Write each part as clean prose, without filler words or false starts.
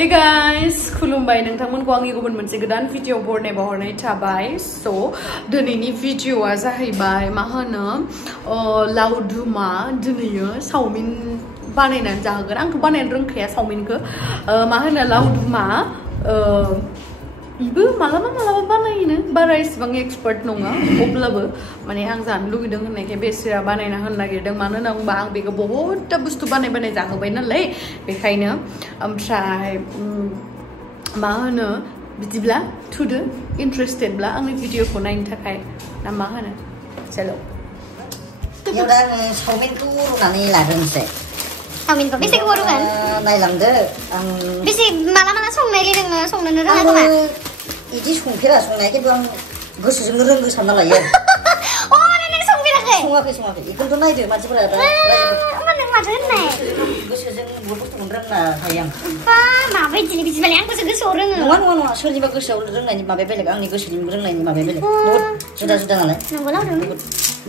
Hey guys, खुलुमबाय नोंथांमोनखौ आंनि गुबुन मोनसे गोदान भिडिअ बरनाय थाबाय सो दिनैनि भिडिअआ जाहैबाय मा होनो लावदुमा दिनैयो सावमिन बानायनानै जाहोगोन आंथ' बानायनो रोंखाया सावमिनखौ मा होनो लावदुमा इबो मालाबा बानायनो बारा इसेबां एक्सपर्ट नङा अब्लाबो माने आं जानो लुगैदों होननायखाय बेसोरा बानायना होनो नागिरदों मानो होनना बुंबा आं बेखौ बहुदता बुस्थु बानाय जाहोबाय नालाय बेखायनो ओमफ्राय मा होनो बिदिब्ला थुदो इन्ट्रेस्टेडब्ला आंनि भिडिअखौ नायनो थाखाय ना मा होनो चलो याव दा आङो सावमिनखौ रुनानै लाग्रोनोसै सावमिनखौ बेसे गोबाव रुगोन नायलांदो आं बेसे माला संनायलै नोङो संनोनो रोङा खोमा इदि संफेरा संनाया खिन्थु आं गोसोजोंनो रोंगो सानना लायो अ नों संफेराखै सङाखै इखौथ' नायदो मानसिफोरा दा होमबा नों माथो होननाय गोसोजों बहुत बुस्थुखौनो रोंना थायो आं बा माबायदिनो बिदिबालाय आंखौसो गोसोआव रोङो नङा सोरनिबा गोसोआव रोंनायनि माबाया बेलेग आंनि गोसोनि रोंनायनि माबाया बेलेग बहुत जुदा नालाय नंगौ लावदुम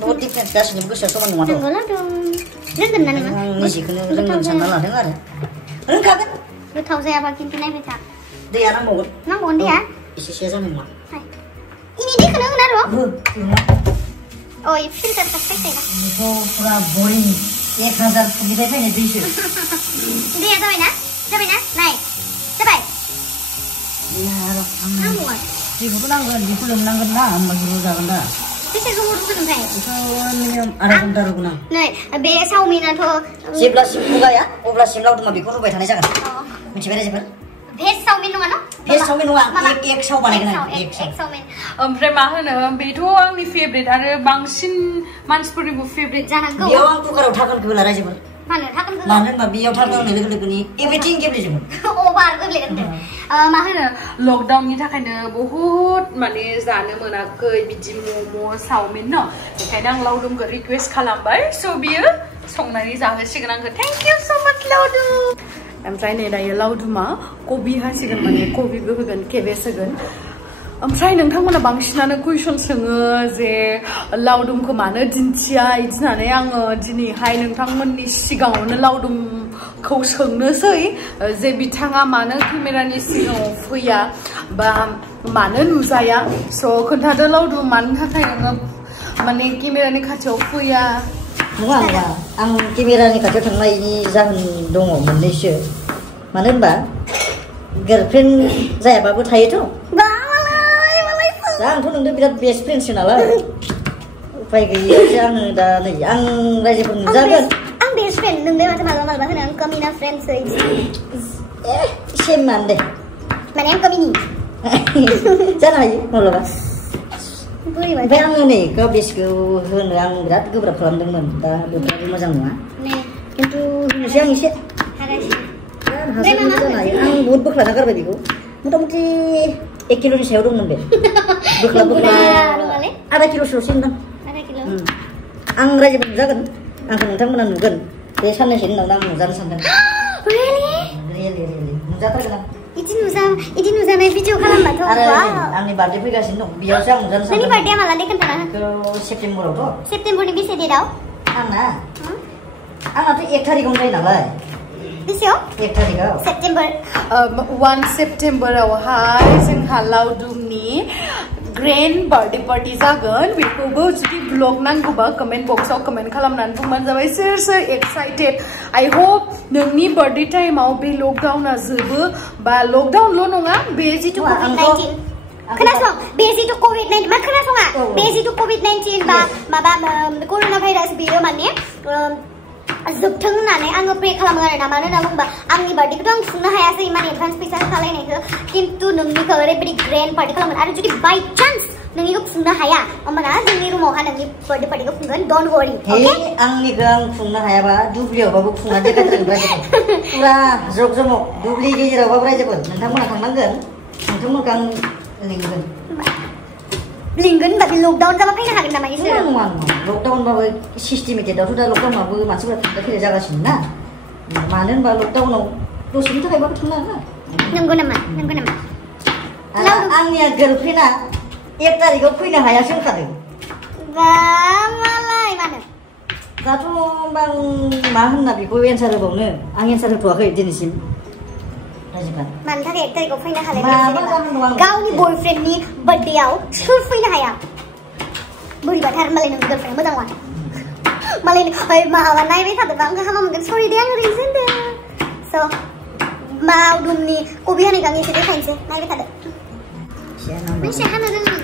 बहुत डिफारेन्स गासैनिबो गोसोआ समान नङाथ' नंगौ लावदुम रोंगोन ना नोङो आं निजेखौनो रोंगोन सानना लादों आरो रोंखागोन गोथाव जायाबा खिन्थु नायबाय था दैया नांबावगोन दैया एसेसो जानाय नङा इनि दैखौनो होना र' अ इ फिल्टार फैखायोना बेथ' पुरा बरिं 1000 फुटनिफ्राय फैनाय दैसो दैया जाबायना नाय जाबाय नांगौआ दैखौथ' नांगोन बेखौ लोमनांगोन ना होमबासो जागोन दा बेसे गोबाव रुगोन ओमफ्राय बेखौ मिनिमाम आधा घन्टा रुगोन आं नै बे सावमिनाथ' जेब्लासिम रुगाया अब्लासिम लावदुमा बेखौ रुबाय थानाय जागोन मिथिबाय रायजोफोर भेज सावमिन नङा न भेज सावमिन नङा एक साव बानायगोन आं एक सावमिन ओमफ्राय मा होनो बेथ' आंनि फेभरेट आरो बांसिन मानसिफोरनिबो फेभरेट जानांगौ बेयाव आं कुकाराव थागोनखौ होला रायजोफोर मानो होनबा बेयाव थागोन होननाय लोगो लोगोनि एभ्रिथिं गेब्लेजोबगोन अभार गेब्लेगोन मा होनो लकडाउननि थाखायनो बहुद माने जानो मोनाखै बिदि मम' सावमिन न बेखायनो आं लावदुमखौ रिक्वेस्ट खालामबाय स' बियो संनानै जाहोसिगोन आंखौ थेंक इउ स' माच लावदुम ओमफ्राय नै दायो लावदुमा कबि हासिगोन माने कबिबो होगोन केबेज होगोन ओमफ्राय नोंथांमोना बांसिनानो कुइसन सोङो जे लावदुमखौ मानो दिन्थिया बिदि होननानै आङो दिनैहाय नोंथांमोननि सिगाङावनो लावदुमखौ सोंनोसै जे बिथाङा मानो केमेरानि सिगाङाव फैया बा मानो नुजाया स' खोन्थादो लावदुम मानो थाखाय नोङो माने केमेरानि खाथियाव फैया नङा आं केमेरानि खाथियाव थांनायनि जाहोन दङ मोननैसो मानो होनबा गार्लफ्रेन्ड जायाबाबो थायोथ' आंथ' नोंजों बिराद बेस्ट फ्रेन्डसो नालाय उपाय गैयैयावसो आङो दा नै आं रायजोफोर नुजागोन आं बेस्ट फ्रेन्ड नोंलाय माथो मालाबा होनो आं कमिना फ्रेन्डसो सेम मान दे माने आं कमिनि जानो हायो माब्लाबा बोरैबा ओमफ्राय आङो नै बेस्टखौ होनो आं बिराद गोब्राब खालामदोंमोन दा बोथोराबो मोजां नङा खिन्थु होनोसै आं एसे आं बहुद बोख्लाना गारबाय बेखौ मथा मथि 1 किल'नि सायाव दंमोन बे बोख्ला आधा किल'सोल'सो होनदां आं रायजोफोर नुजागोन आंखौ नोंथांमोना नुगोन बे साननैसोनि उनावनो आं नुजानो सानदों नुजाथारगोन आं इदि नुजानाय भिडिअ खालामबाथ' आरो आंनि बार्थडे फैगासिनो दं बेयावसो आं नुजानो सानदों नोंनि बार्थडेआ माला दे खोन्थाना सेप्तेम्बरावथ' सेप्तेम्बरनि बेसे डेटआव आंनाथ' 1 थारिखआवनो जायो नालाय बेसेयाव 1 थारिखआव सेप्तेम्बर 1 सेप्तेम्बरावहाय जोंहा लावदुमनि ग्रेन्ड बार्थडे पार्टी जागोन बेखौबो जुदि ब्लग नांगौबा कमेन्ट बक्सआव कमेन्ट खालामनानै बुंबानो जाबाय सोर एक्साइटेड आई होप नोंनि बार्थडे टाइमाव बे लकडाउना जोबो बा लकडाउनल' नङा बे जिथु कोविड-19 खोनासं बे जिथु कोविड-19 मा खोनासङा बे जिथु कोविड-19 बा माबा कर'ना भाइरास बेयो माने जोबथों होननानै आङो प्रे खालामो आरोना मानो होनना बुंबा आंनि बार्थडेखौथ' आं खुंनो हायासै माने एडभान्स फैसा खालायनायखौ खिन्थु नोंनिखौ ओरैबायदि ग्रेन्ड पार्टि खालामगोन आरो जुदि बाय चान्स नोंनिखौ खुंनो हाया होमबाना जोंनि रुमावहा नोंनि बार्थडे पार्टिखौ खुंगोन डन्ट वरि अके आंनिखौ आं खुंनो हायाबा दुब्लियावबाबो खुंना देखायथारगोन रायजोफोर पुरा जग जमग दुब्लि गेजेरावबाबो रायजोफोर नोंथांमोना थांनांगोन नोंथांमोनखौ आं लिंगोन होनबा लकडाउन जाबा फैनो हागोन नामा इसोर नङा लकडाउनबाबो सिस्टेमेटेडआवथ' दा लकडाउनाबो मानसिफोरा थांलाय फैलाय जागासिनो ना मानो होनबा लकडाउनाव दसेनि थाखायबाबो थांनो हागोन नंगौ नामा आंनिया गार्लफ्रेन्डआ 1 थारिखआव फैनो हायासो होनखादों मालाय मानो दाथ' आं मा होनना बेखौ एन्सार होबावनो आं एन्सार होथ'वाखै दिनैसिम रायजोफ्रा मानि थाखाय 1 तारिखआव फैनो हालाय माबा जागोन दं आं गावनि बयफ्रेन्डनि बार्थडेआव सोर फैनो हाया बोरैबाथार मालाय नों गार्लफ्रेन्ड मोजां नङा मालाय माबा नायबाय थादोंबा आंखौ हामा मोनगोन सरि दे आं ओरैनो होनदों स' मावदुमनि कबि हानायखौ आं एसे देखायनोसै नायबाय थादो बेसे हानो रोङो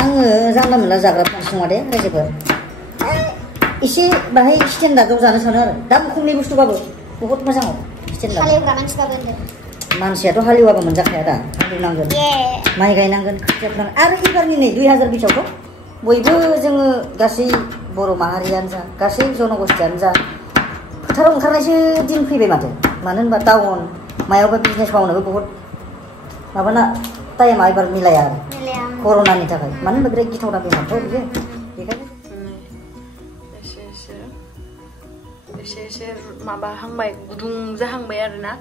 आङो जानला मोनला जाग्रा मानसि नङा दे रायजोफोर एसे बाहाय स्टेन्डार्डआव जानो सानो आरो दाम खमनि बुस्थुबाबो बहुत मोजाङाव स्टेन्डार्ड हालेवग्रा मानसिबाबो होनदों मानसियाथ' हालेवाबा मोनजाखाया दा हालेवनांगोन माइ गायनांगोन खोथिया फोनांगोन आरो एबारनि नै 2020आवथ' बयबो जोङो गासै बर' माहारियानो जा गासै जनगोष्ठियानो जा फोथाराव ओंखारनायसो दिन फैबाय माथो मानो होनबा टाउन मायावबा बिजनेस मावनोबो बहुत माबाना टाइमा एबार मिलाया आरो कर'नानि थाखाय मानो होनबा बिराद गिथावना बेमारथ' बियो बेखायनो एसे माबाहांबाय गुदुं जाहांबाय आरोना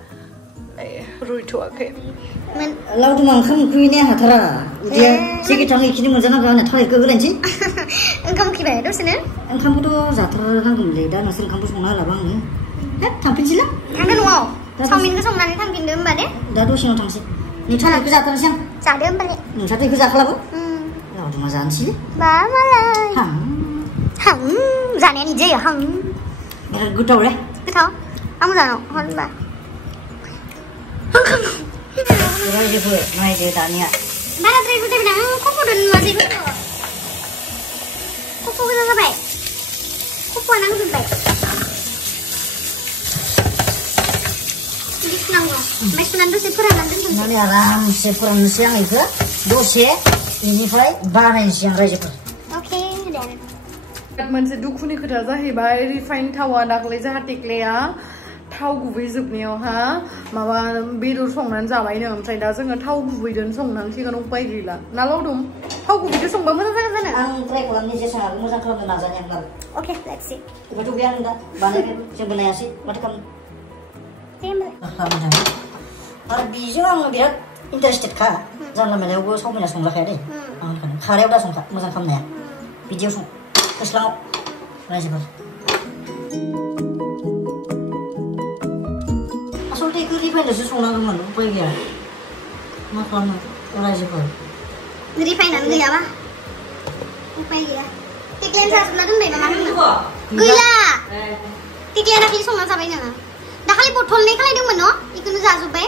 रुइथ'वाखै लावदुमा ओंखाम उखैनाया हाथारा उदैया जेखि थाङो इखिनि मोनजानांगौ आंनो थालिरखौ होलायनोसै ओंखाम उखैबाय दसेनो ओंखामखौथ' जाथारनांगौमोनलै दा नोंसोर ओंखामखौ संना होलाबा आङो थांफिनसैला थांगोन न'आव चावमिनखौ संनानै थांफिनदो होमबा दे दा दसेनाव थांसै नै थालिरखौ जाथारनोसै आं जादो होमबालाय नोंस्राथ' बेखौ जाखालाबो लावदुमा जानोसै बा मालाय हां जानाया निजे हां बिराद गोथाव रे गोथाव आं मोजां होनबा रायजोफोर नायदो दानिया बाराद्राय बुजायबाय आं खफ'दों नुवासै खफ' गोजा जाबाय खफ'आ नांजोबबाय बिदि सुनांगौ ओमफ्राय सुनानै दसे फोराननानै दोनथ'नोसै सुनानै आरामसे फोराननोसै आं बेखौ दसे बेनिफ्राय बानायनोसै आं रायजोफोर अके दे मोनसे दुखुनि खोथा जाहैबाय रिफाइन थावा दाख्लै जाहा टेक्लेया थाव गुबै जोबनायावहा माबा बेदर संनानै जाबायनो ओमफ्राय दा जोङो थाव गुबैजों संनांसिगोन उपाय गैला ना लावदुम थाव गुबैजों संबा मोजां जागोन जानो आं ट्राइ खालामनि जेसां हागौ मोजां खालामनो नाजानाय आं अके लेट्स सी बेथ' बे आं दा बानायगोन जोंबो नायासै माथो खालामनो दे होमबालाय आरो बेजों आं बिराद इन्टारेस्टेडखा जानला मेलायावबो सावमिना संजाखाया दे आं होनखादों खारायाव दा संखा मोजां खालामनाया बिदियाव सं खोस्लाङाव रायजोफोर आसलथे बेखौ रिफाइनजोंसो संनांगौमोन उपाय गैया मा खालामनो रायजोफोर रिफाइनानो गैयाबा उपाय गैया टेक्लेन जाजोबना दोनबाय नामा नोङो गैला टेक्लेन दाखालि संना जाबाय नोङो दाखालि बथलनै खालायदोंमोन न' बेखौनो जाजोब्बाय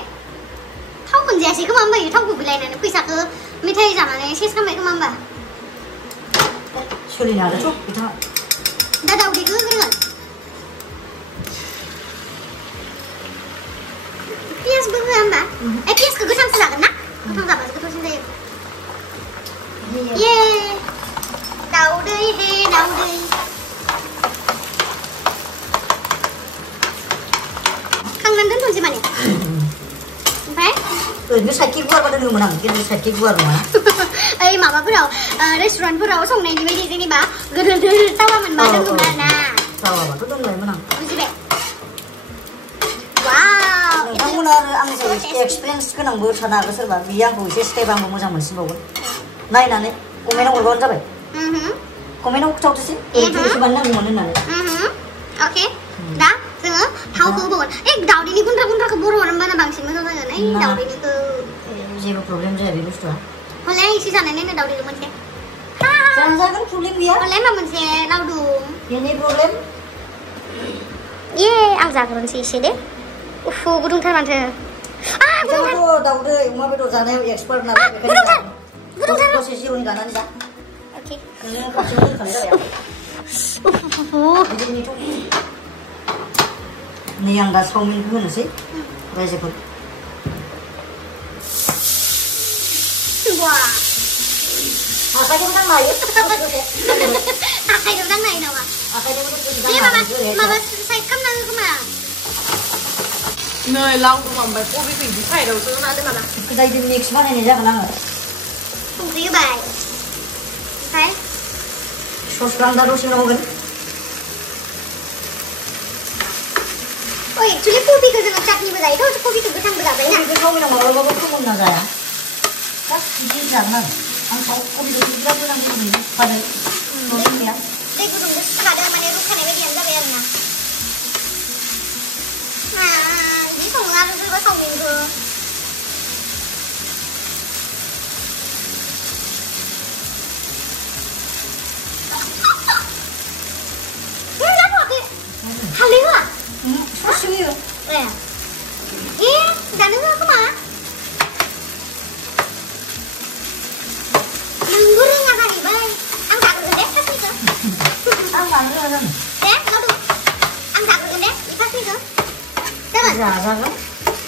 थाव मोनजायासै खोमा होमबा इयो थावखौ बिलायनानै फैसाखौ मेथाइ जानानै सेस खालामबाय खोमा होमबा सोलिनो हादोंथ' बिथाङा दा दाउदैखौ होग्रोगोन पियासबो होआ होमबा पियासखौ गोथांसो जागोन ना गोथां जाबासो गोथावसिन जायो ये दाउदै हे दाउदै खांनानै दोनथ'नोसै माने ओमफ्राय ओरैनो साइडखि गुवारबा दोनोमोन आं खिन्थु साइडखि गुवार नङा ओइ माबाफोराव रेस्टुरेन्टफोराव संनायनि बायदि जेनेबा गोदोर तावा मोनबा दोनगौमोन आरोना तावाबाथ' दोनबायमोन आं बुजिबाय वाव नोंथांमोना आरो आंजों एक्सपिरियेन्स गोनांबो थानो हागौ सोरबा बियो आंखौ एसे स्टेप आंबो मोजां मोनसिनबावगोन नायनानै कमेन्टआव हरबानो जाबाय कमेन्टआव खिथाहरदोसै ओरैबायदि बानायनांगौमोन होननानै अके दा जोङो थावखौ होबावगोन दाउदैनि गुन्द्रा गुन्द्राखौ बर' होनबाना बांसिन मोजां जागोन ओइ दाउदैनिखौ जेबो प्रब्लेम जाया बे बुस्थुआ हले एसे जानाय नायनो दाउदैखौ मोनसे जाजागोन प्रब्लेम गैया हले मा मोनसे लावदुम बेनि प्रब्लेम ये आं जाग्रोनोसै एसे दे उफ गुदुंथार माथो बिथाङाथ' दाउदै अमा बेदर जानायाव एक्सपार्ट नालाय बेखायनो दसे जिर'नि लानानै जा अके नोङो खाथियाव दोनखानाय जाबाय नै आं दा चावमिनखौ होनोसै रायजोफोर आखाइजोंबो दांनो हायो आखाइजों दांनो हायो नामा माबा साइड खालामनांगौ खोमा नै लावदुम ओमफ्राय कबिखौ बिदि साइडआवसो होना दोन नामा दायदो मिक्स बानायनाय जागोन आङो संख्रि होबाय ओमफ्राय ससखौ आं दा दसे उनाव होगोन एक्चुअली कबिखौ जोङो चाटनिबो जायोथ' कबिखौ गोथांबो जाबाय ना कबिखौ चावमिनाव माब्लाबाबो फोमोनना जाया जास्ट बिदि जागोन आरो आं कबिखौ बिराद मोजां मोनो फादो गैया दै गुदुंजों सुखादो माने रुखानाय बायदियानो जाबाय आरोना 마지 성나는 그거 성민 그. 야, 뭐 할래요? 소식이요. 네. 예, 나는 그거 봐. 능구를 나가니 봐. 안 가는데 파티죠? 안 가는. 네, 너도 안 가는데 이 파티죠? 잠깐. 자자가.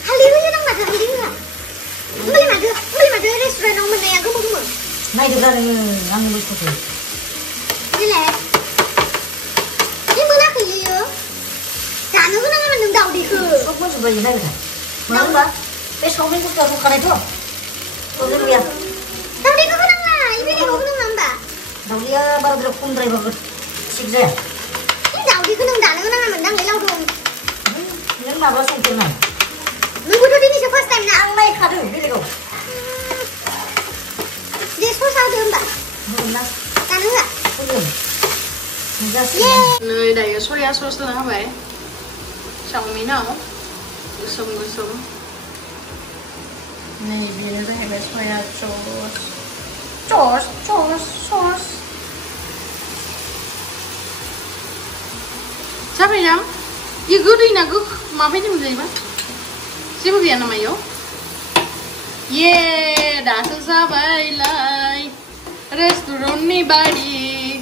할리우드랑 맞아, 할리우드. Beli maju restoran ông mình này có một. Nay thực ra thì ăn mới có thể. Đi lẹ. Nhưng mà nó cái gì vậy? Chả nó cứ đang ăn đầu đi khử. Không có gì vậy này cả. Mà không đó. Bé sau mình cũng cho cái này thôi. Tôi rất biết. Đầu đi có cái năng là, ini dia có cái năng ba. Đầu đi bao giờ cũng drive vào xịt ra. Cái đầu đi cái năng đá nó năng mình đang lấy lâu rồi. Nhưng mà bao xong chuyện này. Mình vừa đi first time na. Ang may khadu, đi đâu? Dia số sao được ba? Không đó. Cả nữa à? Không được. Yeah. Nơi đầy soya sauce là vậy. Xong miếng nào? Gusum. Này viên nó hay soya sauce. Sao vậy nhá? Yêu cứ đi nào cứ mà phải làm gì mà? Siapa dia namanya? Yeah, dah selesai lai. Restoran ni bari.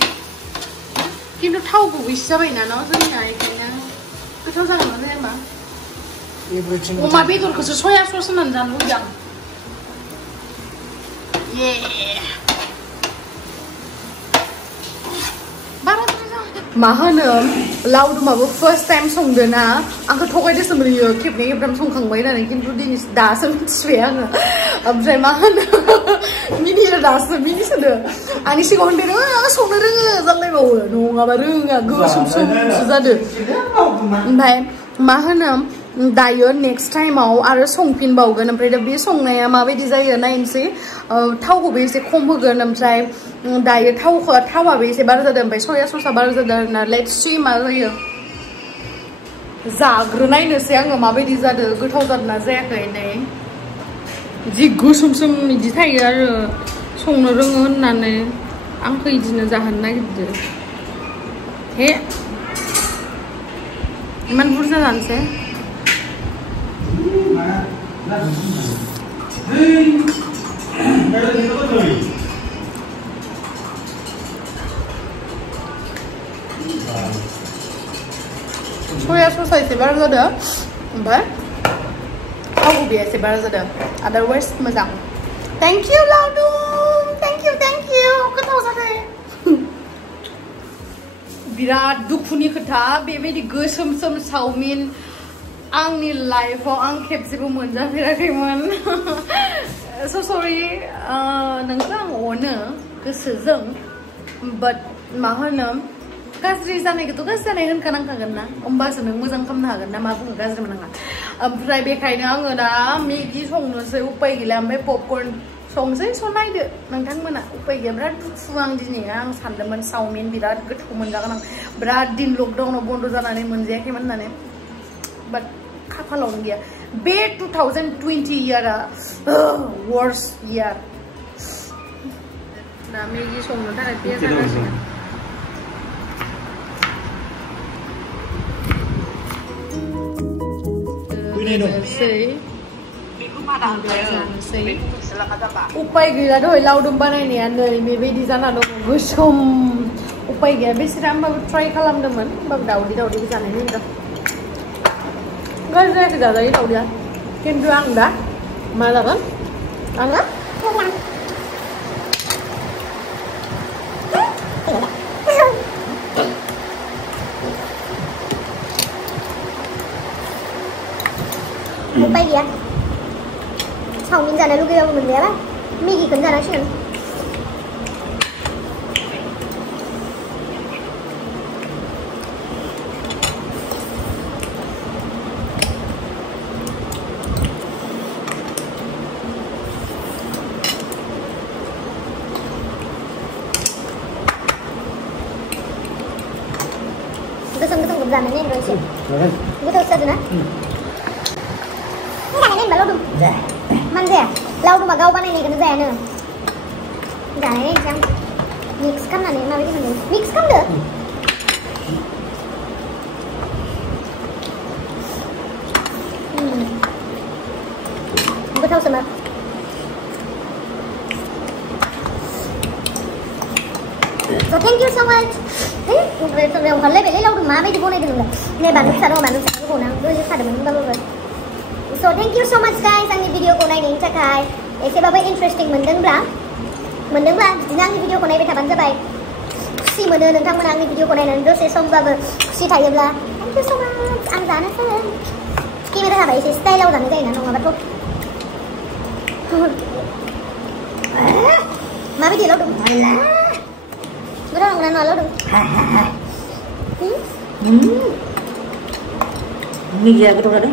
কিন্তু थाव गुबै जाबाय ना न' जोंनिया बेखायनो गोथाव जागोन ना जाया होमबा अमा बेदरखौसो सया सस होनानै जानो लुबैदों आं ये मा होनो लावदुमाबो फार्स्ट टाइम संदोना आंखौ थगायदोंसोमोन इयो खेबनै खेबथाम संखांबाय होननानै खिन्थु दिनै दासो मिथिबाय आङो ओमफ्राय मा होनो मिनियो दासो मिनिसोदो आंनि सिगाङाव होनदों आं संनो रोङो जालायबावो नङाबा रोङा गोसोमसोमसो जादों ओमफ्राय मा होनो दायो नेक्स्ट टाइमाव आरो संफिनबावगोन ओमफ्राय दा बे संनाया माबायदि जायो नायनोसै थावखौबो एसे खम होगोन ओमफ्राय दायो थावाबो एसे बारा जादों ओमफ्राय सया ससा बारा जादों आरोना लेट्स सी मा जायो जाग्रोनायनोसै आङो माबायदि जादों गोथाव जादों ना जायाखै नै जि गोसोमसोम बिदि थायो आरो संनो रोङो होननानै आंखौ बिदिनो जाहोनो नागिरदों हे इमान बुरजा जानोसै soya sauce एसे बारा जादों ओमफ्राय थाव गुबैया एसे बारा जादों अदारवाइज मोजां थेंक इउ लावदुम थेंक इउ गोथाव जादों बिराद दुखुनि खोथा बेबायदि गोसोमसोम चावमिन आंनि लाइफआव आं खेबसेबो मोनजाफेराखैमोन स' सरि नोंखौ आं अनो गोसोजों बाट मा होनो गाज्रि जानायखौथ' गाज्रि जानाय होनखानांखागोन ना होमबासो नों मोजां खालामनो हागोन ना मा बुङो गाज्रि मोनाङा ओमफ्राय बेखायनो आङो दा मेगि संनोसै उपाय गैला ओमफ्राय पपकर्न संसै स' नायदो नोंथांमोना उपाय गैया बिराद दुखु आं दिनै आं सानदोंमोन चावमिन बिराद गोथाव मोनजागोन आं बिराद दिन लकडाउनाव बन्द' जानानै मोनजायाखैमोन होननानै बाट खाफालावनो गैया बे 2020 इयारा वर्स्ट इयार दा मेगि संनो थाखाय पियाज हागासिनो उपाय गैला दहाय लावदुम बानायनाया नै बेबायदि जाना दङ गोसोम उपाय गैया बेसेरा होमबाबो ट्राइ खालामदोंमोन होमबाबो दावदैबो जानाय नुदों गाज्रि जायाखै जाजायो दावदैया खिन्थु आं दा मा जागोन आङो उपाय गैया चावमिन जानो लुगैबाबो मोनजायाबा मेगिखौनो जानांसिगोन गोसोम गोसोम जानानै एसे गोथाव जादों ना mà lâu đùng. Dạ. Man rẻ. Lâu đùng mà gâu ban này cái nó rẻ nữa. Rẻ này xem. Mix cắm là này mà cái này. Mix cắm được. Betul sama. So thank you so much. Rồi còn lấy về lấy lâu đừng má mấy cái vô này đừng rồi. Này bạn nước sạch cái nào tôi sạch được mình bao rồi. So thank you so much guys. Ang video ko này đến chắc hai. Sẽ bao interesting mình đứng lắm. Mình đứng là ang video ko này với thằng bạn sabay. Si mình đơn thằng mình ang video ko này nên sẽ xong và si thầy là thank you so much. Ang giá nó sẽ. Khi mà thằng bạn sẽ stay lâu dần cái này nó mà bắt thôi. Má biết gì lâu đừng là bữa đó ông nói lâu đừng Nghĩ ra cái đâu đó đấy.